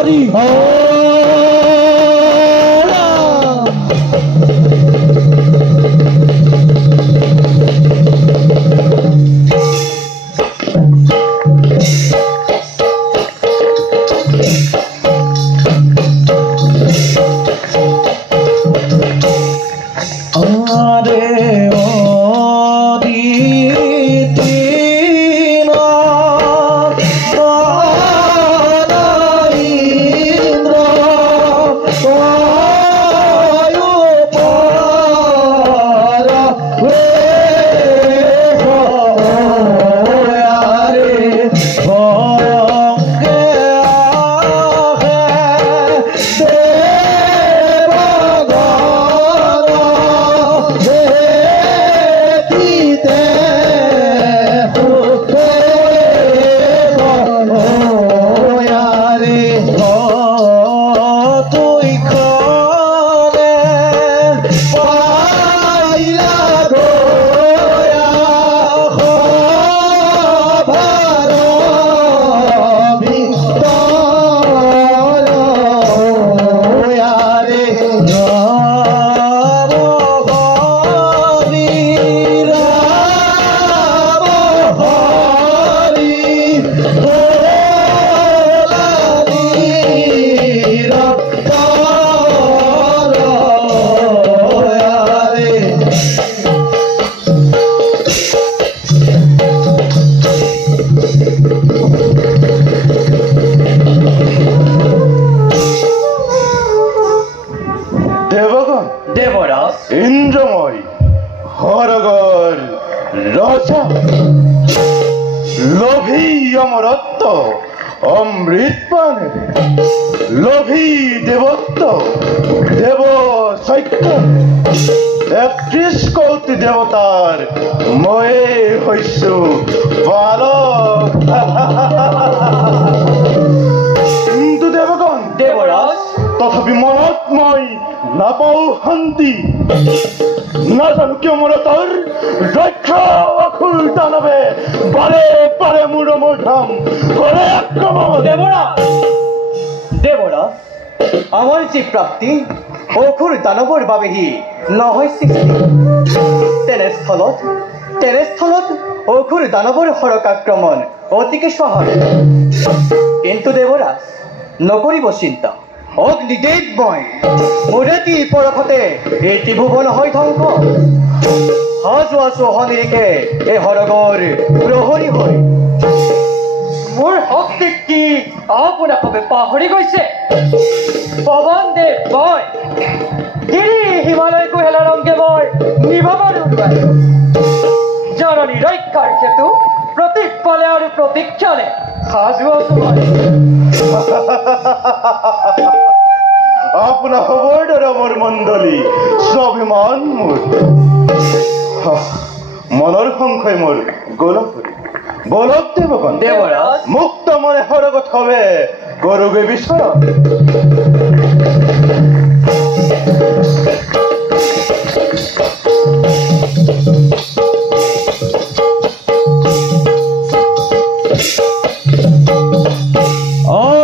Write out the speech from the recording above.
হৰি প্ৰাপ্তি অসুৰ দানৱৰ বাবেহি নহয় সৃষ্টি তেনেস্থলত অসুৰ দানৱৰ সৰক আক্ৰমণ অতিকে স্বাভাৱিক কিন্তু দেৱৰাজ নকৰিব চিন্তা অগ্নিদেৱ মই মোৰেতি পৰখতে এই ত্ৰিভুৱন হয় ধ্বংস সাজোৱা চৌহনিৰিকে এই সৰগৰ প্ৰহৰী হয় মোৰ শক্তিক কি আপোনভাৱে পাহৰি গৈছে পৱন দেৱ মই গিৰি হিমালয়কো হেলা ৰংগে মই নিভাবৰ উৰুৱাই জননী ৰক্ষাৰ হেতু প্ৰতিপালে আৰু প্ৰতিক্ষণে সাজু আছো মই আপোনাৰ খবৰ দৰে মোৰ মণ্ডলী স্বাভিমান মোৰ মনৰ সংশয় মোৰ গৌৰৱ বলক দেৱগণ দেৱৰাজ মুক্ত মনে সৰগত হবে গৰুগে বিচৰণ